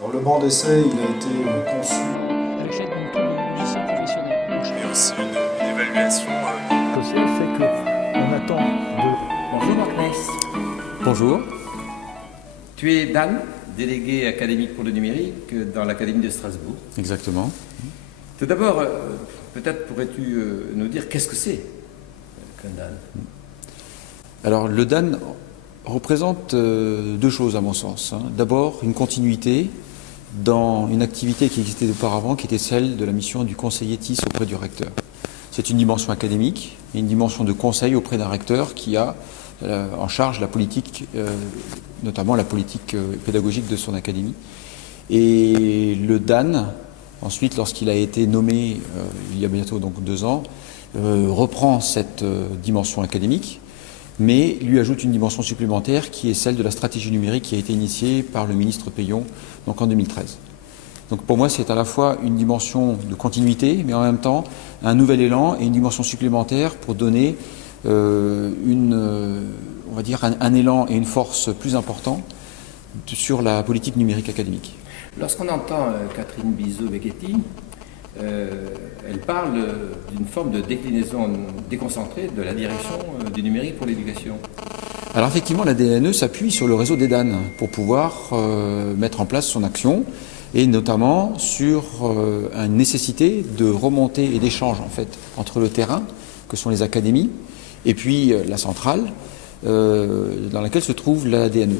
Alors, le banc d'essai, il a été conçu. Elle achète donc tout le lycée professionnel. Mais aussi une évaluation. Social fait qu'on attend de... Bonjour Marc Ness. Bonjour. Tu es Dan, délégué académique pour le numérique dans l'Académie de Strasbourg. Exactement. Tout d'abord, peut-être pourrais-tu nous dire qu'est-ce que c'est qu'un Dan? Alors le DAN représente deux choses à mon sens. D'abord une continuité dans une activité qui existait auparavant, qui était celle de la mission du conseiller TIS auprès du recteur. C'est une dimension académique et une dimension de conseil auprès d'un recteur qui a en charge la politique, notamment la politique pédagogique de son académie. Et le DAN, ensuite, lorsqu'il a été nommé il y a bientôt donc 2 ans, reprend cette dimension académique, mais lui ajoute une dimension supplémentaire qui est celle de la stratégie numérique qui a été initiée par le ministre Payon donc en 2013. Donc pour moi, c'est à la fois une dimension de continuité, mais en même temps un nouvel élan et une dimension supplémentaire pour donner on va dire un élan et une force plus importants sur la politique numérique académique. Lorsqu'on entend Catherine Bizot-Becchetti, elle parle d'une forme de déclinaison déconcentrée de la direction du numérique pour l'éducation. Alors effectivement, la DNE s'appuie sur le réseau des DAN pour pouvoir mettre en place son action et notamment sur une nécessité de remontée et d'échange en fait entre le terrain, que sont les académies, et puis la centrale dans laquelle se trouve la DNE.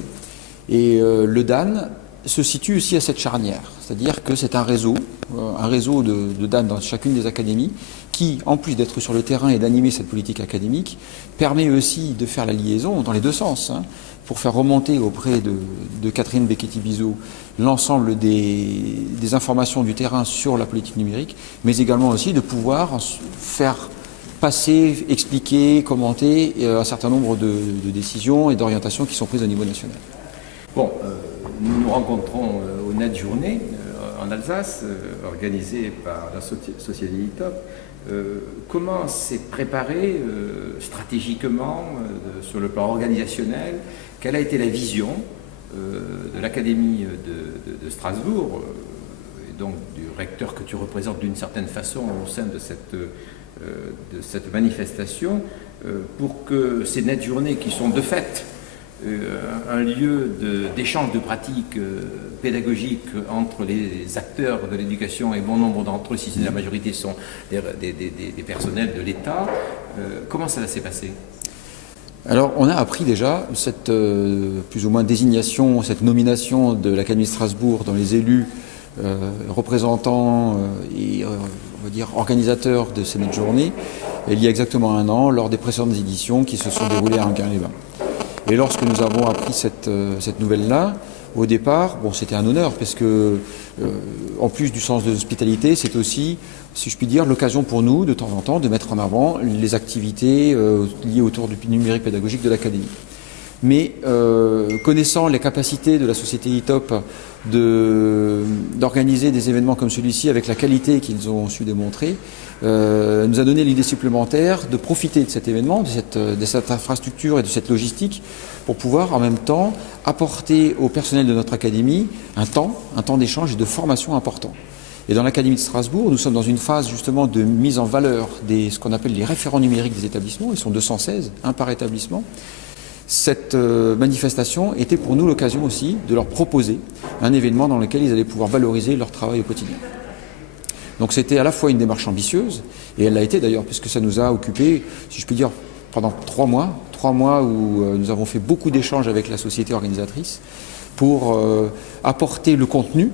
Et le DAN se situe aussi à cette charnière, c'est-à-dire que c'est un réseau de DAN dans chacune des académies qui, en plus d'être sur le terrain et d'animer cette politique académique, permet aussi de faire la liaison dans les deux sens, pour faire remonter auprès de Catherine Becchetti-Bizot l'ensemble des informations du terrain sur la politique numérique, mais également aussi de pouvoir faire passer, expliquer, commenter un certain nombre de décisions et d'orientations qui sont prises au niveau national. Bon, nous nous rencontrons au Net Journée en Alsace, organisée par la Société ITOP. Comment s'est préparé stratégiquement sur le plan organisationnel? Quelle a été la vision de l'Académie de Strasbourg et donc du recteur que tu représentes d'une certaine façon au sein de cette manifestation pour que ces Net Journées qui sont de fait un lieu d'échange de pratiques pédagogiques entre les acteurs de l'éducation et bon nombre d'entre eux, si c'est la majorité, sont des personnels de l'État. Comment ça s'est passé? Alors on a appris déjà cette plus ou moins désignation, cette nomination de l'Académie de Strasbourg dans les élus représentants et on va dire organisateurs de ces journées il y a exactement 1 an lors des précédentes éditions qui se sont déroulées à Anguin-les-Bains. Et lorsque nous avons appris cette nouvelle-là, au départ, bon, c'était un honneur parce que, en plus du sens de l'hospitalité, c'est aussi, si je puis dire, l'occasion pour nous, de temps en temps, de mettre en avant les activités liées autour du numérique pédagogique de l'Académie. Mais connaissant les capacités de la société ITOP d'organiser des événements comme celui-ci avec la qualité qu'ils ont su démontrer, nous a donné l'idée supplémentaire de profiter de cet événement, de cette infrastructure et de cette logistique pour pouvoir en même temps apporter au personnel de notre académie un temps d'échange et de formation important. Et dans l'Académie de Strasbourg, nous sommes dans une phase justement de mise en valeur ce qu'on appelle les référents numériques des établissements. Ils sont 216, un par établissement. Cette manifestation était pour nous l'occasion aussi de leur proposer un événement dans lequel ils allaient pouvoir valoriser leur travail au quotidien. Donc c'était à la fois une démarche ambitieuse, et elle l'a été d'ailleurs, puisque ça nous a occupé, si je puis dire, pendant 3 mois où nous avons fait beaucoup d'échanges avec la société organisatrice pour apporter le contenu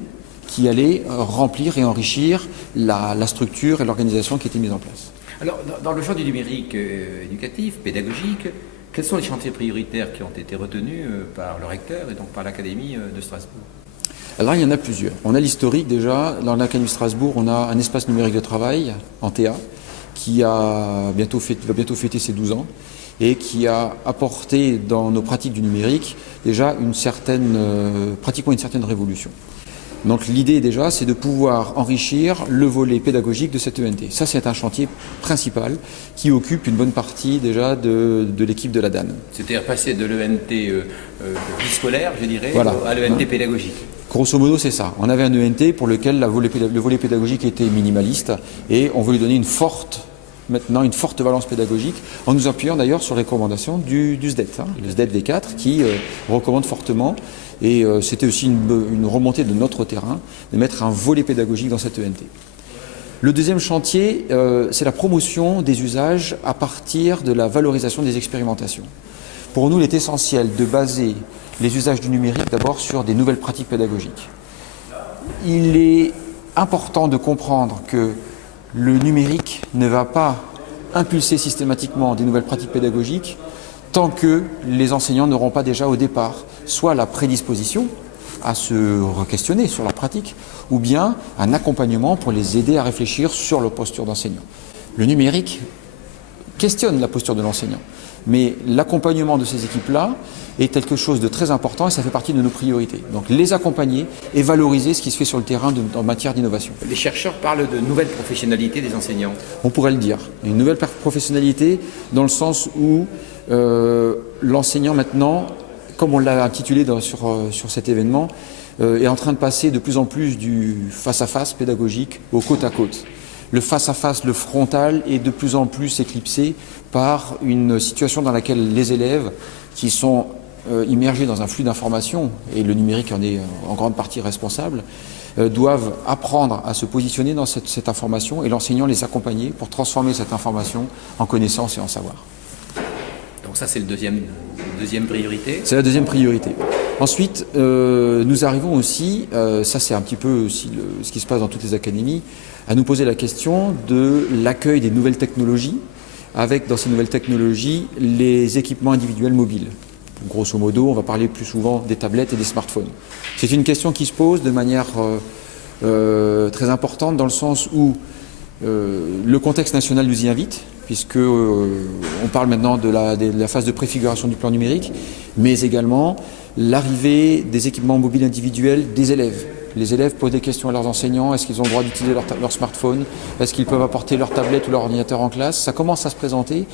qui allait remplir et enrichir la structure et l'organisation qui était mise en place. Alors, dans le champ du numérique éducatif, pédagogique, quels sont les chantiers prioritaires qui ont été retenus par le recteur et donc par l'Académie de Strasbourg? Alors il y en a plusieurs. On a l'historique déjà. Dans l'Académie de Strasbourg, on a un espace numérique de travail en TA qui va bientôt fêter ses 12 ans et qui a apporté dans nos pratiques du numérique déjà pratiquement une certaine révolution. Donc l'idée déjà, c'est de pouvoir enrichir le volet pédagogique de cette ENT. Ça, c'est un chantier principal qui occupe une bonne partie déjà de l'équipe de la DAN. C'est-à-dire passer de l'ENT scolaire, je dirais, Voilà. à l'ENT pédagogique. Grosso modo, c'est ça. On avait un ENT pour lequel le volet pédagogique était minimaliste et on veut lui donner une forte valence pédagogique, en nous appuyant d'ailleurs sur les recommandations du SDET, le SDET V4, qui recommande fortement, et c'était aussi une remontée de notre terrain, de mettre un volet pédagogique dans cette ENT. Le deuxième chantier, c'est la promotion des usages à partir de la valorisation des expérimentations. Pour nous, il est essentiel de baser les usages du numérique d'abord sur des nouvelles pratiques pédagogiques. Il est important de comprendre que le numérique ne va pas impulser systématiquement des nouvelles pratiques pédagogiques tant que les enseignants n'auront pas déjà au départ soit la prédisposition à se re-questionner sur leur pratique, ou bien un accompagnement pour les aider à réfléchir sur leur posture d'enseignant. Le numérique questionne la posture de l'enseignant, mais l'accompagnement de ces équipes-là est quelque chose de très important et ça fait partie de nos priorités. Donc les accompagner et valoriser ce qui se fait sur le terrain en matière d'innovation. Les chercheurs parlent de nouvelle professionnalité des enseignants. On pourrait le dire. Une nouvelle professionnalité dans le sens où l'enseignant maintenant, comme on l'a intitulé sur cet événement, est en train de passer de plus en plus du face-à-face pédagogique au côte-à-côte. Le face-à-face, le frontal, est de plus en plus éclipsé par une situation dans laquelle les élèves qui sont immergés dans un flux d'informations, et le numérique en est en grande partie responsable, doivent apprendre à se positionner dans cette information et l'enseignant les accompagner pour transformer cette information en connaissance et en savoir. Donc ça, c'est le deuxième priorité. C'est la deuxième priorité. Ensuite, nous arrivons aussi, ça c'est un petit peu aussi ce qui se passe dans toutes les académies, à nous poser la question de l'accueil des nouvelles technologies, avec dans ces nouvelles technologies les équipements individuels mobiles. Grosso modo, on va parler plus souvent des tablettes et des smartphones. C'est une question qui se pose de manière très importante dans le sens où le contexte national nous y invite, puisque on parle maintenant de la phase de préfiguration du plan numérique, mais également l'arrivée des équipements mobiles individuels des élèves. Les élèves posent des questions à leurs enseignants, est-ce qu'ils ont le droit d'utiliser leur smartphone, est-ce qu'ils peuvent apporter leur tablette ou leur ordinateur en classe, ça commence à se présenter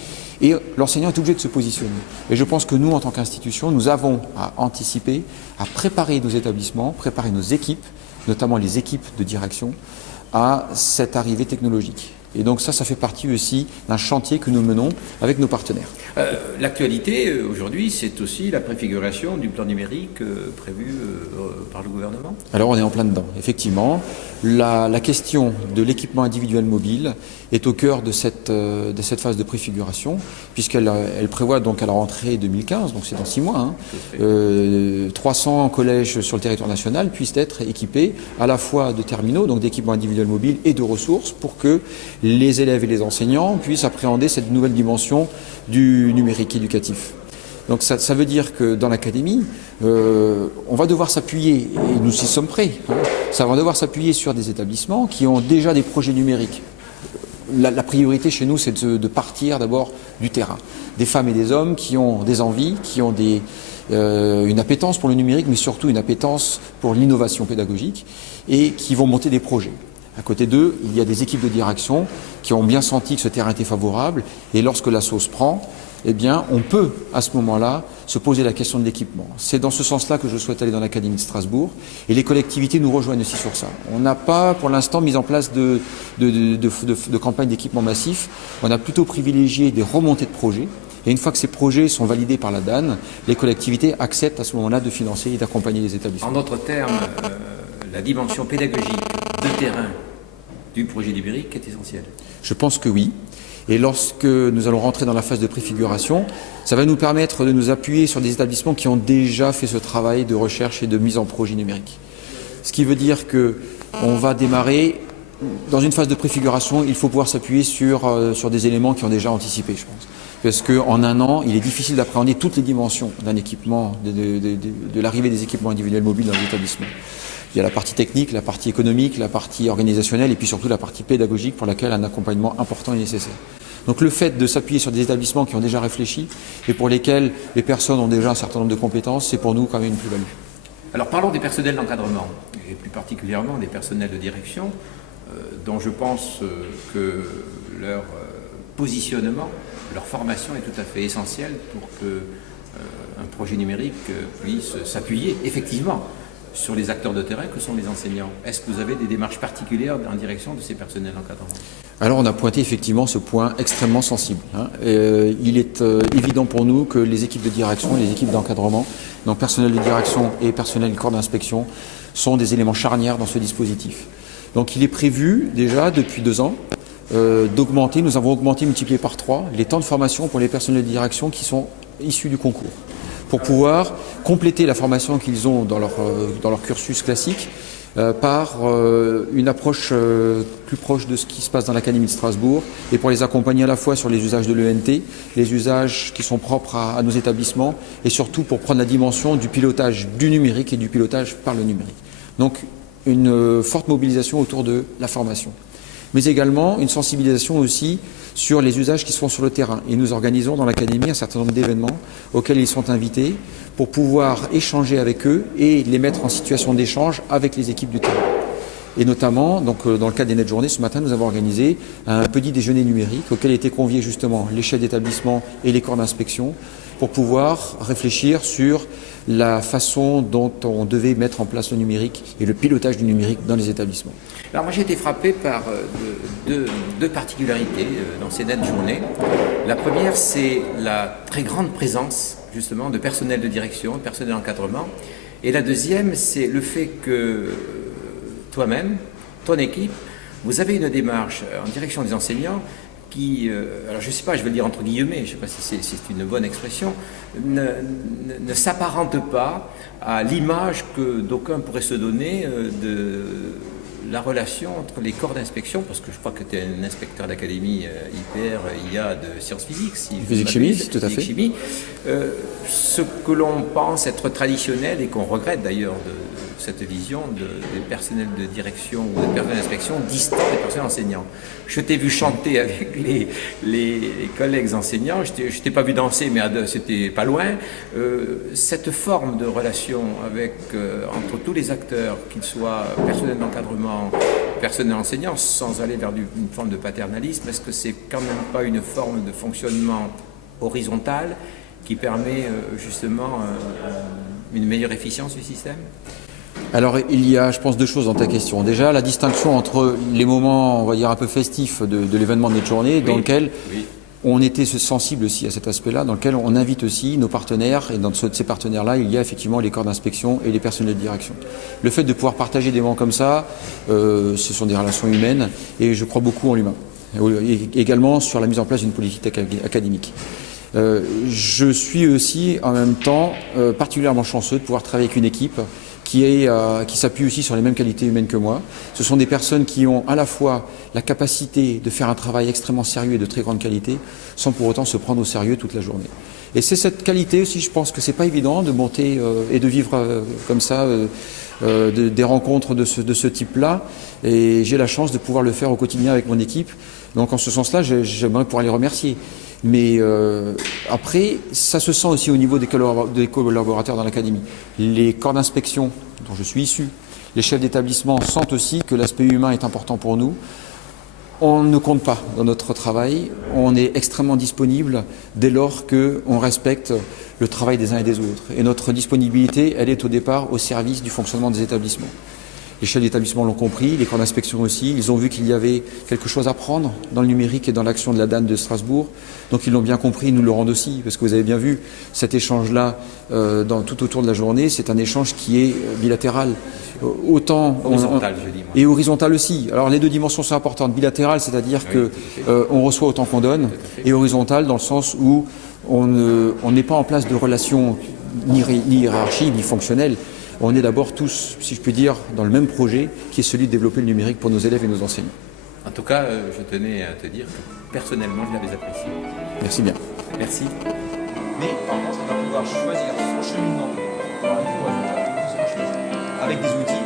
et l'enseignant est obligé de se positionner. Et je pense que nous, en tant qu'institution, nous avons à anticiper, à préparer nos établissements, préparer nos équipes, notamment les équipes de direction, à cette arrivée technologique. Et donc ça fait partie aussi d'un chantier que nous menons avec nos partenaires. L'actualité aujourd'hui, c'est aussi la préfiguration du plan numérique prévu par le gouvernement. Alors on est en plein dedans, effectivement. La question de l'équipement individuel mobile est au cœur de cette phase de préfiguration, puisqu'elle prévoit donc à la rentrée 2015, donc c'est dans 6 mois, 300 collèges sur le territoire national puissent être équipés à la fois de terminaux, donc d'équipements individuels mobiles et de ressources pour que les élèves et les enseignants puissent appréhender cette nouvelle dimension du numérique éducatif. Donc ça veut dire que dans l'académie, on va devoir s'appuyer, et nous y sommes prêts, ça va devoir s'appuyer sur des établissements qui ont déjà des projets numériques. La priorité chez nous, c'est de partir d'abord du terrain. Des femmes et des hommes qui ont des envies, qui ont une appétence pour le numérique, mais surtout une appétence pour l'innovation pédagogique et qui vont monter des projets. À côté d'eux, il y a des équipes de direction qui ont bien senti que ce terrain était favorable et lorsque la sauce prend, eh bien, on peut, à ce moment-là, se poser la question de l'équipement. C'est dans ce sens-là que je souhaite aller dans l'Académie de Strasbourg et les collectivités nous rejoignent aussi sur ça. On n'a pas, pour l'instant, mis en place de campagne d'équipement massif. On a plutôt privilégié des remontées de projets. Et une fois que ces projets sont validés par la DAN, les collectivités acceptent à ce moment-là de financer et d'accompagner les établissements. En d'autres termes, la dimension pédagogique de terrain du projet numérique est essentielle. Je pense que oui. Et lorsque nous allons rentrer dans la phase de préfiguration, ça va nous permettre de nous appuyer sur des établissements qui ont déjà fait ce travail de recherche et de mise en projet numérique. Ce qui veut dire qu'on va démarrer, dans une phase de préfiguration, il faut pouvoir s'appuyer sur des éléments qui ont déjà anticipé, je pense. Parce qu'en un an, il est difficile d'appréhender toutes les dimensions d'un équipement, de l'arrivée des équipements individuels mobiles dans les établissements. Il y a la partie technique, la partie économique, la partie organisationnelle et puis surtout la partie pédagogique pour laquelle un accompagnement important est nécessaire. Donc le fait de s'appuyer sur des établissements qui ont déjà réfléchi et pour lesquels les personnes ont déjà un certain nombre de compétences, c'est pour nous quand même une plus-value. Alors parlons des personnels d'encadrement, et plus particulièrement des personnels de direction, dont je pense que leur positionnement, leur formation est tout à fait essentielle pour qu'un projet numérique puisse s'appuyer effectivement sur les acteurs de terrain que sont les enseignants. Est-ce que vous avez des démarches particulières en direction de ces personnels d'encadrement? Alors on a pointé effectivement ce point extrêmement sensible. Il est évident pour nous que les équipes de direction et les équipes d'encadrement, donc personnel de direction et personnel du corps d'inspection, sont des éléments charnières dans ce dispositif. Donc il est prévu déjà depuis 2 ans d'augmenter, nous avons augmenté, multiplié par 3, les temps de formation pour les personnels de direction qui sont issus du concours, pour pouvoir compléter la formation qu'ils ont dans leur cursus classique par une approche plus proche de ce qui se passe dans l'Académie de Strasbourg et pour les accompagner à la fois sur les usages de l'ENT, les usages qui sont propres à nos établissements et surtout pour prendre la dimension du pilotage du numérique et du pilotage par le numérique. Donc une forte mobilisation autour de la formation, mais également une sensibilisation aussi sur les usages qui se font sur le terrain. Et nous organisons dans l'Académie un certain nombre d'événements auxquels ils sont invités pour pouvoir échanger avec eux et les mettre en situation d'échange avec les équipes du terrain. Et notamment, donc, dans le cadre des Net Journées, ce matin, nous avons organisé un petit déjeuner numérique auquel étaient conviés justement les chefs d'établissement et les corps d'inspection pour pouvoir réfléchir sur la façon dont on devait mettre en place le numérique et le pilotage du numérique dans les établissements. Alors moi j'ai été frappé par deux particularités dans ces Net Journées. La première, c'est la très grande présence justement de personnel de direction, de personnel d'encadrement. Et la deuxième, c'est le fait que toi-même, ton équipe, vous avez une démarche en direction des enseignants qui, alors je ne sais pas, je vais le dire entre guillemets, je ne sais pas si c'est une bonne expression, ne s'apparente pas à l'image que d'aucuns pourraient se donner de la relation entre les corps d'inspection, parce que je crois que tu es un inspecteur d'académie IPR, IA de sciences physiques, physique-chimie, tout à fait. Chimie, ce que l'on pense être traditionnel et qu'on regrette d'ailleurs de cette vision des personnels de direction ou des personnels d'inspection distants des personnels enseignants. Je t'ai vu chanter avec les collègues enseignants, je t'ai pas vu danser, mais c'était pas loin. Cette forme de relation avec entre tous les acteurs, qu'ils soient personnels d'encadrement, personnel enseignant, sans aller vers une forme de paternalisme, est-ce que c'est quand même pas une forme de fonctionnement horizontal qui permet justement une meilleure efficience du système? Alors il y a, je pense, 2 choses dans ta question. Déjà, la distinction entre les moments, on va dire, un peu festifs de l'événement de notre journée, dans lequel on était sensible aussi à cet aspect-là, dans lequel on invite aussi nos partenaires, et dans ces partenaires-là, il y a effectivement les corps d'inspection et les personnels de direction. Le fait de pouvoir partager des moments comme ça, ce sont des relations humaines, et je crois beaucoup en l'humain. Et également sur la mise en place d'une politique académique. Je suis aussi, en même temps, particulièrement chanceux de pouvoir travailler avec une équipe qui s'appuie aussi sur les mêmes qualités humaines que moi. Ce sont des personnes qui ont à la fois la capacité de faire un travail extrêmement sérieux et de très grande qualité, sans pour autant se prendre au sérieux toute la journée. Et c'est cette qualité aussi, je pense que c'est pas évident de monter et de vivre comme ça des rencontres de ce type-là. Et j'ai la chance de pouvoir le faire au quotidien avec mon équipe. Donc en ce sens-là, j'aimerais pouvoir les remercier. Mais après, ça se sent aussi au niveau des collaborateurs dans l'académie. Les corps d'inspection dont je suis issu, les chefs d'établissement sentent aussi que l'aspect humain est important pour nous. On ne compte pas dans notre travail, on est extrêmement disponible dès lors qu'on respecte le travail des uns et des autres. Et notre disponibilité, elle est au départ au service du fonctionnement des établissements. Les chefs d'établissement l'ont compris, les corps d'inspection aussi. Ils ont vu qu'il y avait quelque chose à prendre dans le numérique et dans l'action de la DAN de Strasbourg. Donc ils l'ont bien compris, ils nous le rendent aussi. Parce que vous avez bien vu cet échange-là tout autour de la journée. C'est un échange qui est bilatéral. Horizontal, je dis moi. Et horizontal aussi. Alors les 2 dimensions sont importantes. Bilatéral, c'est-à-dire qu'on reçoit autant qu'on donne. Et horizontal dans le sens où on n'est pas en place de relations ni hiérarchie, ni fonctionnelles. On est d'abord tous, si je puis dire, dans le même projet qui est celui de développer le numérique pour nos élèves et nos enseignants. En tout cas, je tenais à te dire que personnellement, je l'avais apprécié. Merci bien. Merci. Mais par contre, on va pouvoir choisir son cheminement pour arriver au résultat. Avec des outils